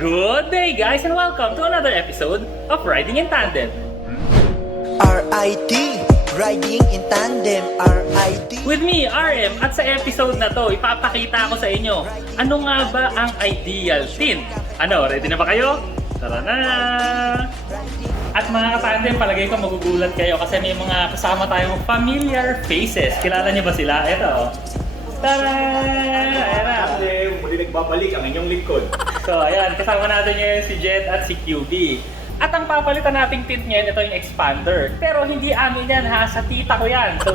Good day guys and welcome to another episode of Riding in Tandem. RIT, Riding in Tandem, RIT. With me, RM, at sa episode na to, ipapakita ko sa inyo ano nga ba ang ideal tint. Ano, ready na ba kayo? Tara na! At mga katandem, palagay ko magugulat kayo kasi may mga kasama tayong familiar faces. Kilala niyo ba sila? Ito. Tara! Ayan na. Muli nagbabalik ang inyong lingkod. So ayan, kasama natin ngayon si Jed at si QB. At ang papalitan nating tint ngayon, ito yung expander. Pero hindi amin yan ha, sa tita ko yan. So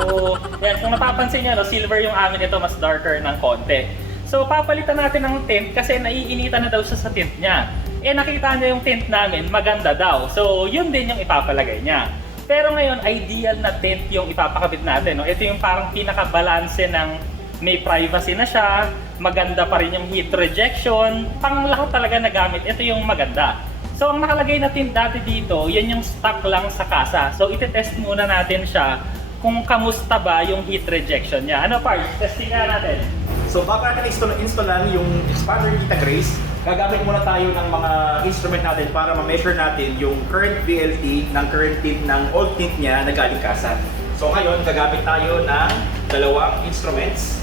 yan, kung napapansin nyo, no, silver yung amin ito, mas darker ng konti. So papalitan natin ng tint kasi naiinitan na daw siya sa tint niya. Eh nakita niya yung tint namin, maganda daw. So yun din yung ipapalagay niya. Pero ngayon, ideal na tint yung ipapakabit natin. No? Ito yung parang pinaka-balanse ng may privacy na siya, maganda pa rin yung heat rejection, pang lahat talaga na gamit, ito yung maganda. So ang nakalagay na tint dati dito, yan yung stock lang sa kasa. So iti-test muna natin siya kung kamusta ba yung heat rejection niya. Ano parts? Testing nga natin. So bago natin installan yung expander Vita Grace, gagamit muna tayo ng mga instrument natin para ma-measure natin yung current VLT ng current tint ng old tint niya na galing kasa. So ngayon, gagamit tayo ng dalawang instruments.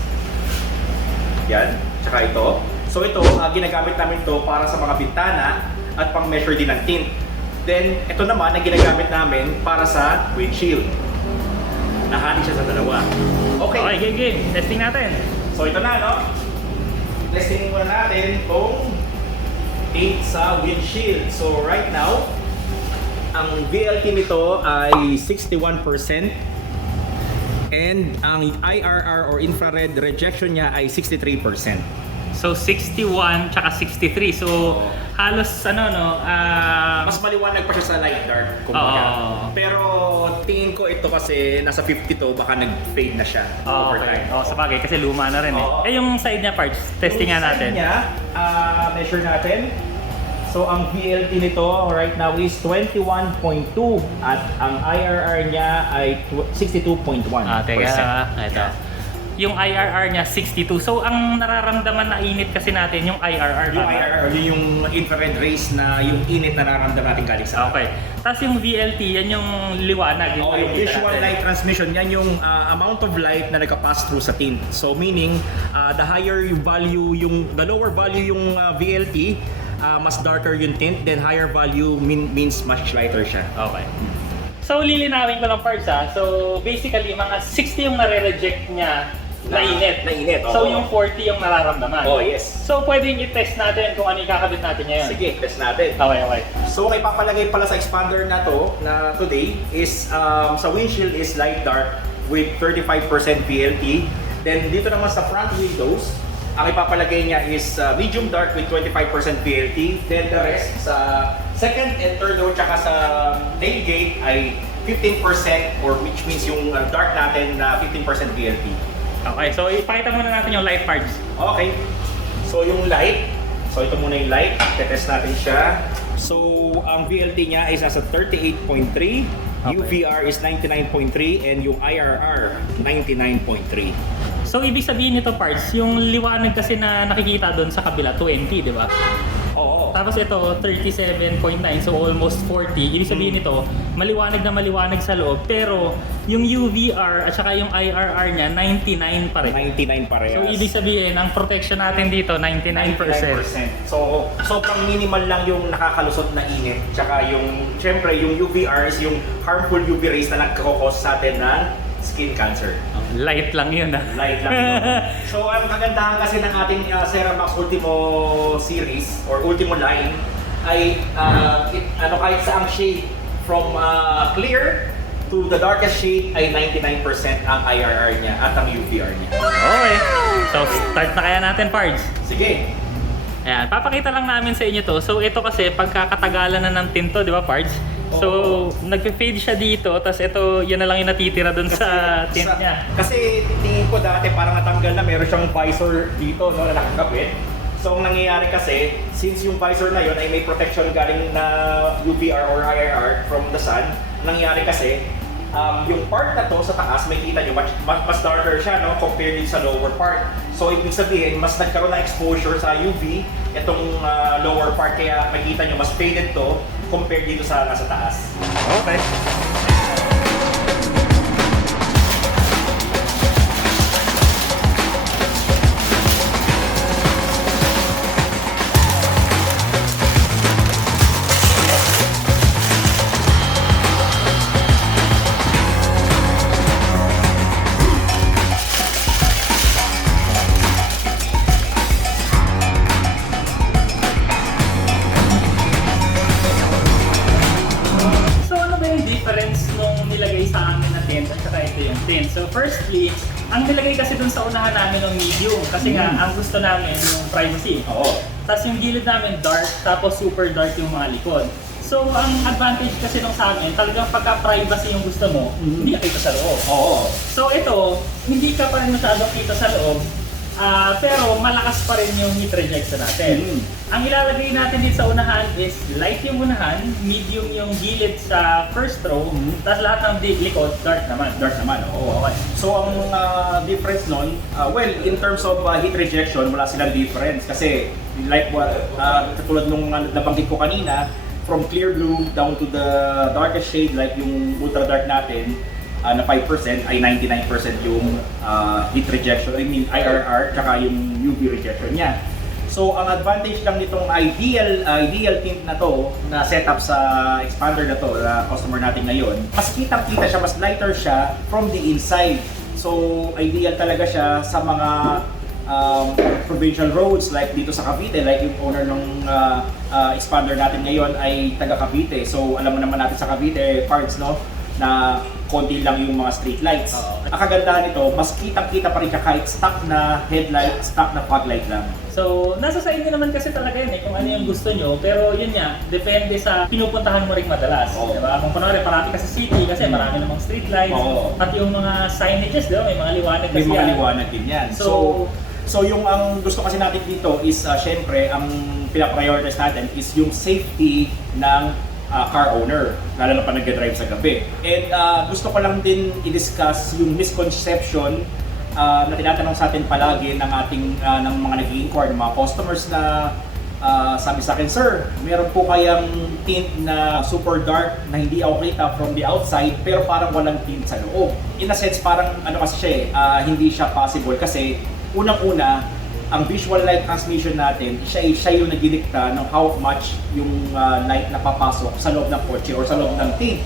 Yan, tsaka ito. So ito, ginagamit namin ito para sa mga bintana at pang-measure din ng tint. Then, ito naman ang ginagamit namin para sa windshield. Nahati siya sa dalawa. Okay, game. Testing natin. So ito na, no? Testing muna natin itong tint sa windshield. So right now, ang VLT nito ay 61%. And ang IRR or infrared rejection niya ay 63%. So 61 tsaka 63. So halos ano no, Mas maliwanag pa siya sa light dark, kumbaga. Pero tingin ko ito kasi nasa 50 to, baka nag-fade na siya over okay. time. Sa bagay kasi luma na rin eh. Oo. Eh yung side niya parts, testing nga Yung natin. side niya, measure natin. So ang VLT nito right now is 21.2 at ang IRR niya ay 62.1%. Teka, ito. Yung IRR niya 62. So ang nararamdaman na init kasi natin yung IRR. Yung tama? IRR, yun yung infrared rays na yung init na nararamdaman natin galing sa Okay. Tapos yung VLT, yan yung liwanag. yung nakikita visual natin. light transmission, yan yung amount of light na nagka-pass through sa tint. So meaning, the higher yung value, the lower value yung VLT, mas darker yung tint, then higher value means much lighter siya. Okay. So lilinawin ko lang parts ha. So basically mga 60 yung nare-reject niya na init. So yung 40 yung nararamdaman. Oh, yes. So pwedeng i-test natin kung ano ikakabit natin ngayon. Sige, test natin. Okay. So ang ipapalagay pala sa expander na to na today is sa windshield is light dark with 35% VLT. Then dito naman sa front windows, ang ipapalagay niya is medium dark with 25% VLT. Then the rest sa second and third row tsaka sa tailgate ay 15% or which means yung dark natin na 15% VLT. Okay, so ipakita muna natin yung light parts. Okay. So yung light, so ito muna yung light, tetest natin siya. So ang VLT niya is nasa 38.3, UVR is 99.3, and yung IRR 99.3. So ibig sabihin nito parts, yung liwanag kasi na nakikita doon sa kabila 20, di ba? Oo. Tapos ito 37.9, so almost 40. Ibig sabihin nito, maliwanag na maliwanag sa loob, pero yung UVR at saka yung IRR niya 99 pa rin. 99 parehas. So ibig sabihin, ang protection natin dito 99%. 99%. So sobrang minimal lang yung nakakalusot na init. Tsaka yung, syempre yung UVR is yung harmful UV rays na nagkakos sa atin ng skin cancer. Light lang yun Light lang yun. So ang kagandahan kasi ng ating Ceramax Ultimo series or Ultimo line ay kahit saang shade from clear to the darkest shade ay 99% ang IRR niya at ang UVR niya. Okay. So start na kaya natin parts. Sige. Ayan, papakita lang namin sa inyo to. So ito kasi pagkakatagalan na ng tinto, di ba parts? So nagpe-fade siya dito, tapos ito yun na lang yung natitira dun sa tint niya. Kasi tingin ko dati parang natanggal na, meron siyang visor dito, no, na nakakabit. So ang nangyayari kasi, since yung visor na yun ay may protection galing na UVR or IRR from the sun, nangyayari kasi yung part na to sa taas, may kita nyo, mas darker siya, no, compared sa lower part. So ibig sabihin, mas nagkaroon ng exposure sa UV itong lower part, kaya makikita nyo mas faded to compared dito sa nasa taas. Okay. So ano ba yung difference nung nilagay sa amin na tent at saka ito yung tent? So firstly, ang nilagay kasi dun sa unahan namin ng medium kasi nga ang gusto namin yung privacy. Oo. Tapos yung gilid namin dark, tapos super dark yung mga likod. So ang advantage kasi nung sa amin, talagang pagka-privacy yung gusto mo, hindi ka kita sa loob. Oo. So ito, hindi ka pa rin masyadong kita sa loob, pero malakas pa rin yung heat rejection natin. Ang ilalagay natin dito sa unahan is light yung unahan, medium yung gilid sa first row, tapos lahat ng likod, dark naman. Dark naman, oo. Okay. So ang difference nun, well, in terms of heat rejection, wala silang difference. Kasi like what, katulad nung nabanggit ko kanina, from clear blue down to the darkest shade like yung ultra dark natin, na 5% ay 99% yung heat rejection, I mean IRR, tsaka yung UV rejection niya. So ang advantage lang nitong ideal tint na to, na setup sa expander na to, customer natin ngayon, mas kitang-kita siya, mas lighter siya from the inside. So ideal talaga siya sa mga provincial roads like dito sa Cavite, like yung owner ng expander natin ngayon ay taga Cavite. So alam mo naman natin sa Cavite parts, no, na konti lang yung mga street lights. Ang kagandahan nito, mas kitang-kita pa rin siya kahit stock na headlight, stock na fog light lang. So, nasa sa inyo naman kasi talaga yun kung ano yung gusto nyo. Pero yun nga, depende sa pinupuntahan mo rin madalas. Oo. Diba? Kung kunwari, parati ka sa city kasi marami namang street lights. Oo. At yung mga signages, diba? May mga liwanag kasi May mga yan. liwanag din yan. So, So yung ang gusto kasi natin dito is syempre ang pinaprioritize natin is yung safety ng car owner, lalo na pa nag-drive sa gabi. And gusto ko lang din i-discuss yung misconception na tinatanong sa atin palagi ng ating ng mga nag-i-inquire, ng mga customers na sabi sa akin, "Sir, meron po kayang tint na super dark na hindi ako kita from the outside pero parang walang tint sa loob." In a sense, parang ano kasi siya hindi siya possible kasi unang-una, ang visual light transmission natin, siya yung nagdidikta ng how much yung light na papasok sa loob ng kotse or sa loob ng tint.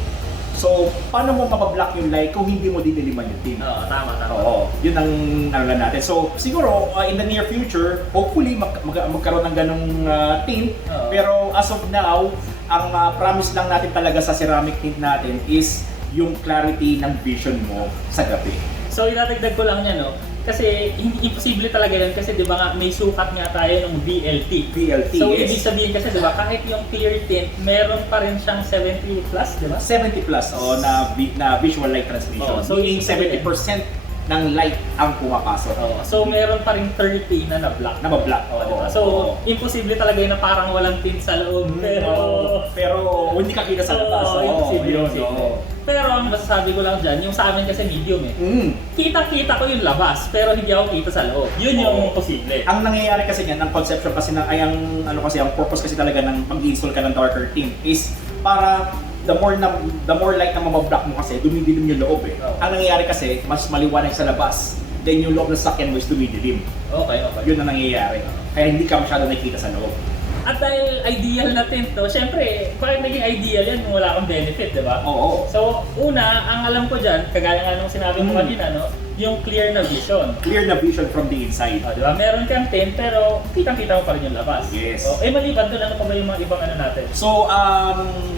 So, paano mo mapablock yung light kung hindi mo diniliman yung tint? Oo, tama. Oo, yun ang naroon natin. So, siguro, in the near future, hopefully magkaroon ng ganong tint. Oo. Pero as of now, ang promise lang natin talaga sa ceramic tint natin is yung clarity ng vision mo sa gabi. So, itatagdag ko lang niya, no? Kasi hindi imposible talaga yan kasi 'di ba nga may sukat nga tayo ng VLT. VLT, So yes. ibig sabihin kasi 'di ba kahit yung clear tint, meron pa rin siyang 70 plus, 'di ba? 70 plus na visual light transmission. So Meaning 70% ng light ang pumapasok. So meron pa rin 30 na na-block. Nabablock. Diba? So imposible talaga yun na parang walang tint sa loob. Pero hindi ka kita sa labas. Imposible. Oo. Pero ang masasabi ko lang dyan, yung sa amin kasi medium Kita-kita ko yung labas, pero hindi ako kita sa loob. Yun yung posible. Ang nangyayari kasi niyan, ang conception kasi ang purpose kasi talaga ng mag-install ka ng darker tint is para the more light na mabablock mo kasi, dumidilim yung loob . Ang nangyayari kasi, mas maliwanag sa labas, then yung loob ng sakyan mo is dumidilim. Okay. Yun ang nangyayari. Kaya hindi ka masyado nakikita sa loob. At dahil ideal na tint to, syempre, bakit naging ideal yan kung wala kang benefit, di ba? Oo. So, una, ang alam ko dyan, kagaya nga nung sinabi mo kanina, no? Yung clear na vision. Clear na vision from the inside. Di ba? Meron kang tint, pero kitang-kita mo pa rin yung labas. Yes. Maliban doon, ano pa ba yung mga ibang ano natin? So,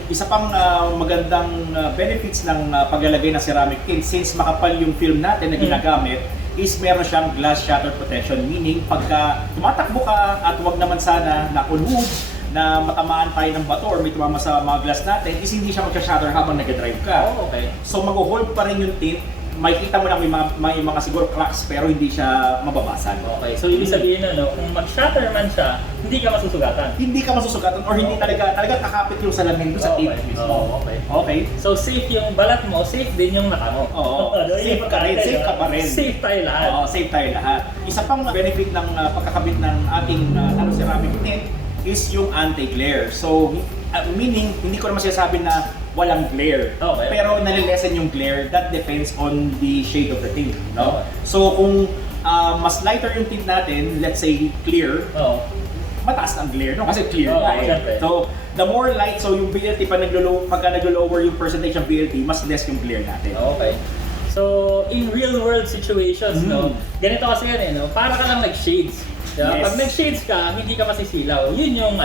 isa pang magandang benefits ng paglalagay ng ceramic tint, since makapal yung film natin na ginagamit, is meron siyang glass shatter protection, meaning pagka tumatakbo ka at wag naman sana na on wood na matamaan tayo ng bato or may tumama sa mga glass natin, is hindi siya mag-shatter habang nag-drive ka. Okay. So mag-hold pa rin yung tint, makikita mo lang may mga siguro cracks pero hindi siya mababasag. Okay, so ibig sabihin na, no, kung mag-shatter man siya, hindi ka masusugatan. Hindi ka masusugatan or hindi talaga kakapit yung salamin doon sa tint mismo. Okay. So safe yung balat mo, safe din yung mata mo. Oo. Safe ka rin. Safe ka pa rin. Safe tayo lahat. Oo, safe tayo lahat. Isa pang benefit ng pagkakabit ng ating ceramic tint is yung anti-glare. So, meaning, hindi ko naman sinasabi na walang glare. Okay. Pero nalilesen yung glare, that depends on the shade of the tint. No? Okay. So, kung mas lighter yung tint natin, let's say clear, Oo. mataas ang glare, no? Kasi clear Oo, nga eh. syempre. So, the more light, so yung VLT, pagka nag-lower yung percentage ng VLT, mas less yung glare natin. Okay. So, in real world situations, no, ganito kasi yan eh, no? Para ka lang nag-shades. Diba? Yes. Pag nag-shades ka, hindi ka masisilaw. Yun yung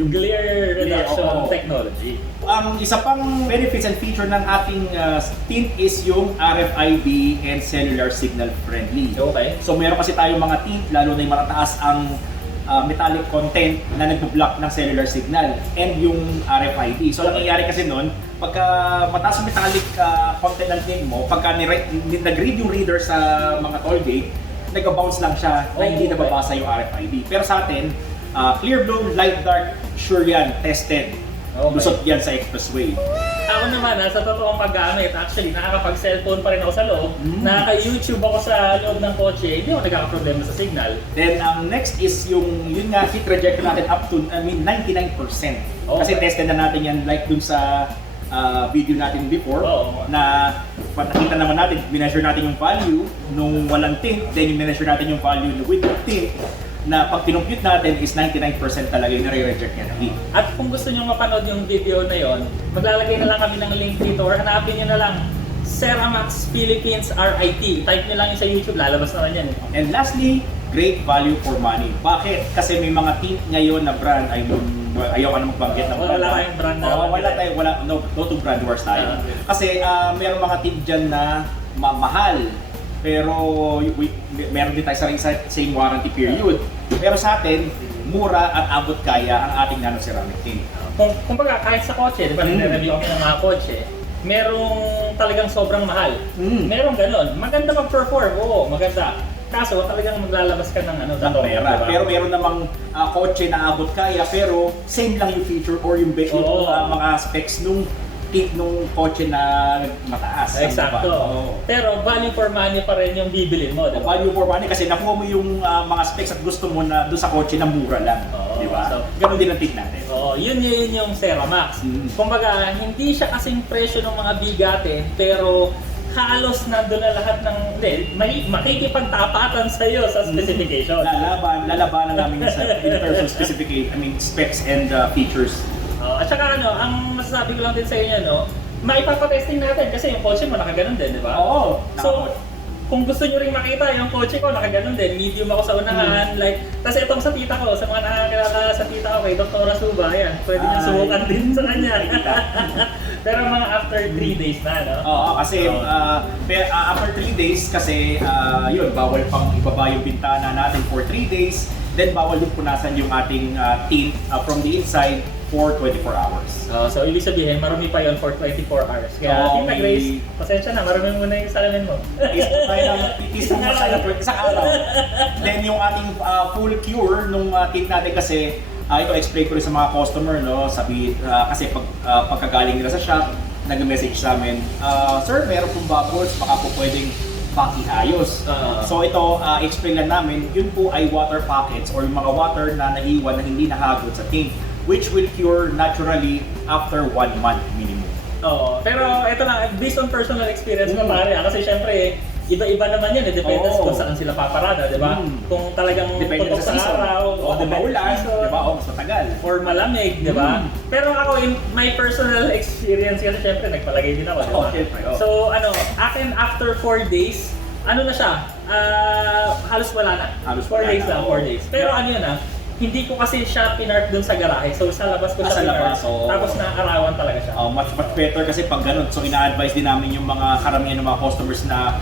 yung glare reduction oo. technology. Ang isa pang benefits and feature ng ating tint is yung RFID and cellular signal friendly. Okay. So meron kasi tayong mga tint, lalo na yung matataas ang metallic content na nagbo-block ng cellular signal and yung RFID. So ang nangyayari kasi nun, pagka mataas yung metallic content ng tint mo, pagka nag-read yung reader sa mga toll gate, nag-bounce lang siya na hindi Okay. nababasa yung RFID. Pero sa atin, clear blue, light dark, sure yan, tested. Okay. Lusot yan sa expressway. Ako naman, sa totoong paggamit, actually, nakakapag-cellphone pa rin ako sa loob. Nakaka-YouTube ako sa loob ng kotse, hindi ako nagkakaproblema sa signal. Then ang next is yung yun nga heat rejection natin up to 99%. Kasi tested na natin yan like dun sa video natin before Oo. na nakita naman natin, mineasure natin yung value nung walang tint, then mineasure natin yung value with tint na pag pinumpute natin is 99% talaga yung nare-reject niya na heat. At kung gusto nyo mapanood yung video na yon, maglalagay na lang kami ng link dito or hanapin nyo na lang Ceramax Philippines RIT. Type nyo lang yun sa YouTube, lalabas naman yan. And lastly, great value for money. Bakit? Kasi may mga tint ngayon na brand, ayaw ka na magbanggit ng brand. Wala kayong brand na. Wala, no to brand wars tayo. Kasi mayroong mga tint dyan na mahal. Pero meron din tayo sa same warranty period. Pero sa atin, mura at abot kaya ang ating nano ceramic tint. Kumbaga, kahit sa kotse, di ba, nire-review kami ng mga kotse, merong talagang sobrang mahal. Merong ganon. Maganda mag-perform, oo, maganda. Kaso talagang maglalabas ka ng Ng totoo, pera. diba? Pero meron namang kotse na abot kaya, pero same lang yung feature or yung Oo. mga specs nung kotse na mataas. Eksakto. Oo. Pero value for money pa rin yung bibili mo, di ba? Value for money kasi nakuha mo yung mga specs at gusto mo na doon sa kotse na mura lang. Oo. Di ba? So, Ganun din ang tint natin. Oo, yun yung Ceramax. Kumbaga, hindi siya kasing presyo ng mga bigatin, pero halos nandun na lahat ng, may makikipagtapatan sa iyo sa specification. Lalabanan namin sa in terms of specs and features. At saka ang masasabi ko lang din sa inyo, maipapatesting natin kasi yung kotse mo nakaganon din, di ba? Oo. So, kung gusto nyo rin makita yung kotse ko, nakaganon din. Medium ako sa unahan. Kasi itong sa tita ko, sa mga nakakilala sa tita ko, kay Dr. Suba, yan. Pwede nyo subukan din sa kanya. Pero mga after 3 days na, no? Oo, kasi after 3 days, kasi yun, bawal pang ibaba yung bintana natin for 3 days. Then bawal yung punasan yung ating tint from the inside for 24 hours. So, ibig sabihin, marami pa yun for 24 hours. Kaya, Tita Grace, pasensya na, marami muna yung salamin mo. Titis mo tayo ng isang araw. Then yung ating full cure nung tint natin kasi, ito explain ko rin sa mga customer, no? Kasi pagkagaling nila sa shop, nag-message sa amin, Sir, meron pong bubbles, baka po pwedeng pakiayos. So ito, explain lang namin, yun po ay water pockets or yung mga water na naiwan na hindi nahagod sa tint, which will cure naturally after 1 month minimum. Oo, pero ito na, based on personal experience ko pare, kasi syempre, iba-iba naman yan, depende kung saan sila paparada, di ba? Kung talagang depende tutok sa season. araw, O kung maulan, di ba? O mas matagal. or malamig, di ba? Pero ako, in my personal experience, kasi syempre, nagpalagay din ako, di ba? Syempre, So, akin after 4 days, ano na siya, halos wala na. Halos 4 wala days na, lang, oo. 4 days. Pero ano yun hindi ko kasi siya pinark dun sa garahe. So sa labas ko Sa siya labas, pinark. oo. Tapos naarawan talaga siya. Much better kasi pag ganun. So ina-advise din namin yung mga karamihan ng mga customers na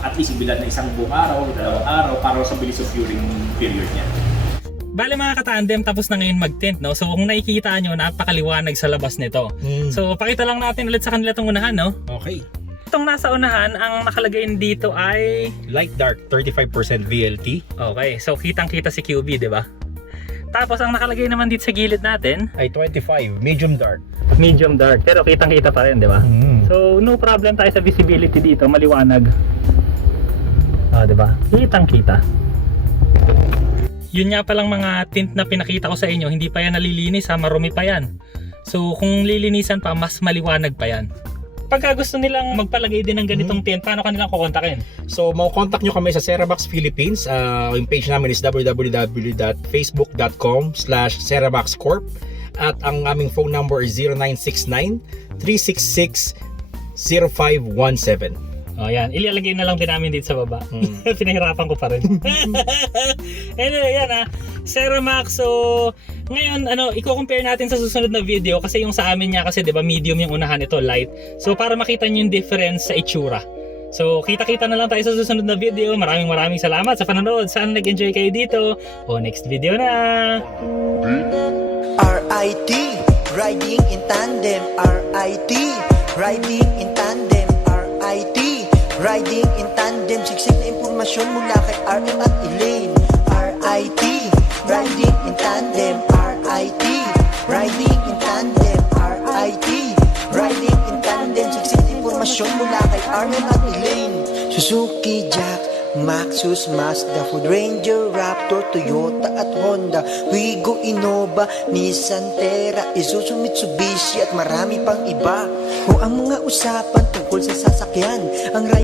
at least ibilad na isang buong araw, 2 araw para sa bilis of curing period niya. Bale mga katandem, tapos na ngayon mag-tint, no? So kung nakikita nyo, napakaliwanag sa labas nito. So pakita lang natin ulit sa kanila itong unahan, no? Okay. Itong nasa unahan, ang nakalagay dito ay... Light dark, 35% VLT. Okay, so kitang-kita si QB, di ba? Tapos ang nakalagay naman dito sa gilid natin Ay 25, medium dark. medium dark, pero kitang-kita pa rin, di ba? So no problem tayo sa visibility dito, maliwanag. Di ba? Kitang-kita. Yun nga palang mga tint na pinakita ko sa inyo, hindi pa yan nalilinis ha, marumi pa yan. So kung lilinisan pa, mas maliwanag pa yan. Pagka gusto nilang magpalagay din ng ganitong tint, paano kanilang kukontakin? So, makokontak nyo kami sa Cerabax Philippines. Yung page namin is www.facebook.com/cerabaxcorp at ang aming phone number is 0969-366-0517. O yan, ilalagay na lang din namin dito sa baba. Pinahirapan ko pa rin. Anyway, yan ha. Ceramax, so ngayon i-compare natin sa susunod na video kasi yung sa amin niya kasi 'di ba medium yung unahan, ito light. So para makita niyo yung difference sa itsura. So kita-kita na lang tayo sa susunod na video. Maraming salamat sa panonood. Sana nag-enjoy kayo dito. O next video na. RIT, riding in tandem. RIT, riding in tandem. RIT, riding in tandem. Siksik na impormasyon mula kay RM at Elaine. RIT, riding in tandem. RIT, riding in tandem. RIT, riding in tandem. Siksik na impormasyon mula kay RM at Elaine. Suzuki, Jack, Maxus, Mazda, Ford Ranger, Raptor, Toyota at Honda, Wigo, Innova, Nissan, Terra, Isuzu, Mitsubishi at marami pang iba. O ang mga usapan tungkol sa sasakyan, ang